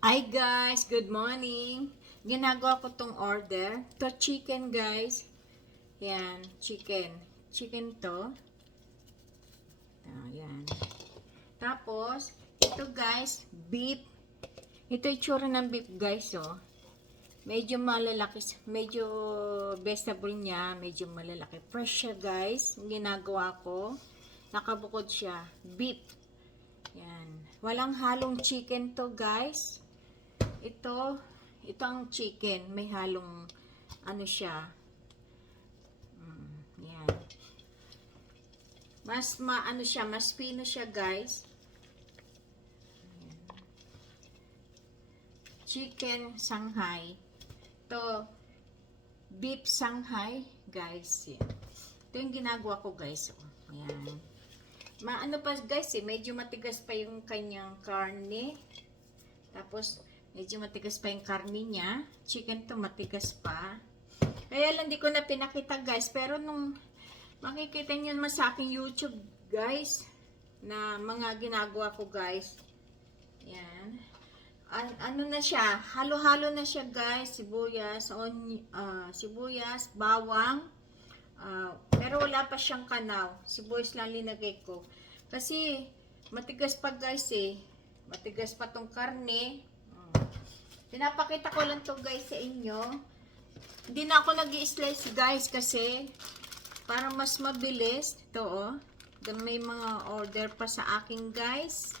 Hi guys, good morning. Ginagawa ko tong order. To chicken guys. Yan, chicken. Chicken to. Yan. Tapos, ito guys, beef. Ito yung tsura ng beef guys, oh. Medyo malalaki, medyo vegetable niya, medyo malalaki. Fresh siya guys. Ginagawa ko. Nakabukod siya. Beef. Yan. Walang halong chicken to guys. Ito ang chicken. May halong, ano siya. Yan. Ano siya, mas pino siya, guys. Ayan. Chicken Shanghai. Ito, beef Shanghai, guys. Yan. Ito yung ginagawa ko, guys. Ayan. Ano pa, guys, medyo matigas pa yung kanyang karne. Tapos, medyo matigas pa yung karne niya. Chicken to matigas pa. Kaya lang di ko na pinakita guys. Pero nung makikita niyo naman sa aking YouTube guys. Na mga ginagawa ko guys. Yan. Ano na siya. Halo-halo na siya guys. Sibuyas. Sibuyas. Bawang. Pero wala pa siyang kanaw. Sibuyas lang linagay ko. Kasi matigas pa guys eh. Matigas pa tong karne. Pinapakita ko lang to guys sa inyo. Hindi na ako nag-i-slice guys kasi para mas mabilis. Ito oh. May mga order pa sa akin guys.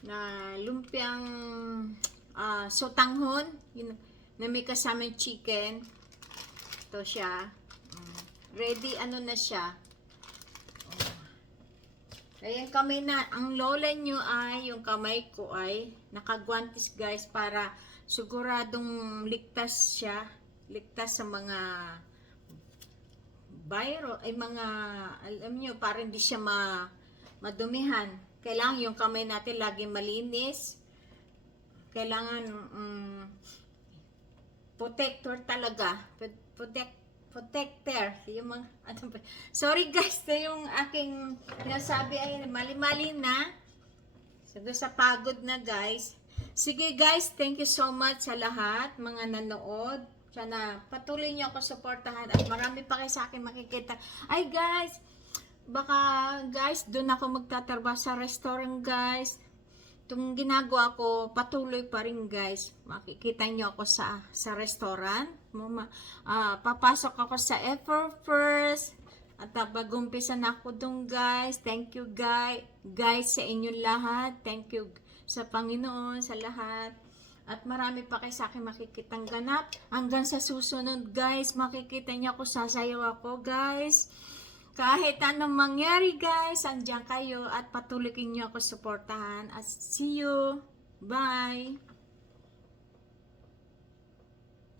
Na lumpiang sotanghon. Na may kasamang chicken. Ito siya. Ready ano na siya. Kaya yung kamay na, ang lola nyo ay, yung kamay ko ay nakagwantis guys para siguradong ligtas siya. Ligtas sa mga ay mga, alam nyo, para hindi siya madumihan. Kailangan yung kamay natin lagi malinis. Kailangan protector talaga. Protector. Yung mga, sorry guys, na yung aking sinasabi ay mali-mali na. Sa pagod na guys. Sige guys, thank you so much sa lahat, mga nanood. Sana patuloy niyo ako suportahan at marami pa kayo sa akin makikita. Ay guys, baka guys, doon ako magtatrabaho sa restaurant guys. Itong ginagawa ko, patuloy pa rin guys. Makikita nyo ako sa restaurant. Papasok ako sa Ever First. At mag-umpisa na ako doon guys. Thank you guys sa inyong lahat. Thank you sa Panginoon, sa lahat. At marami pa kayo sa akin makikitang ganap. Hanggang sa susunod guys, makikita nyo ako, sasayaw ako guys. Kahit anong mangyari guys, andyan kayo at patuloy nyo ako suportahan. At see you. Bye.